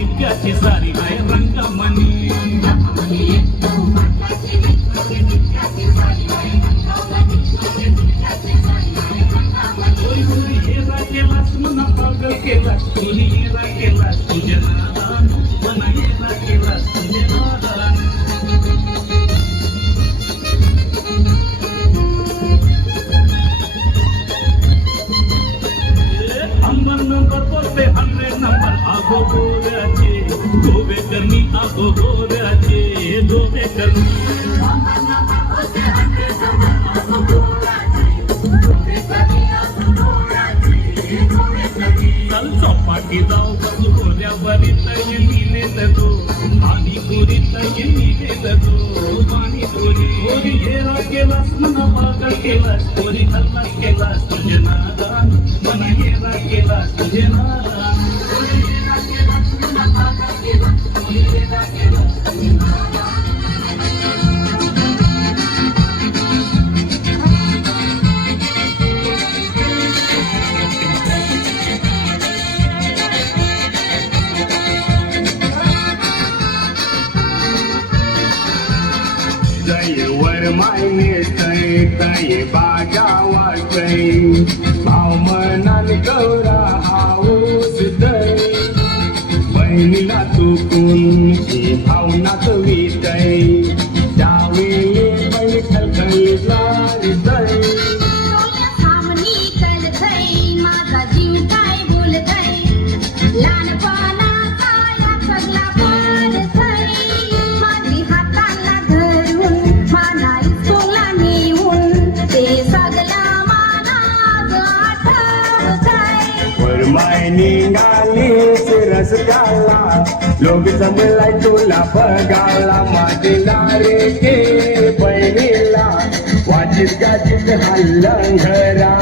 इतक्याची सारी आहे रंगमणी हेरा केलास म्हणा पागल केलास तुझी हेरा केलास तुझे नादान म्हणा हेरा केलास तुझे नादान अंबर नंबर बोलते 100 नंबर आगो गोव्याचे गोवेकरनी आगो गोव्याचे गोवेकरनी चल चौपाटी जाऊ बसू गोऱ्यावरी तय निलेत तो पाणीपुरी तय निलेत तो पाणीपुरी गोरी हेरा केलास म्हणा पागल केलास गोरी हल्लास केलास तुझे नादान म्हणा हेरा केलास तुझे नादान वर मायने तय बाजा वाटय भाव मनान गौरा हाऊस दय बहिणीला चुकून ही भावनाच वितय त्यावेळी बहीण खलखलीला हृदय माझा जीव काय बोलतय लहानपणाचा या सगळा पाडतय माझी हाताला धरून मानाई सोला नेऊन ते सगळं मानाज आठवतय वरमाय निघाली रस गाला लोक जमलाय तुला बघाला माझीला रे के बहिणीला वाचित गाजीत हल्लं घरा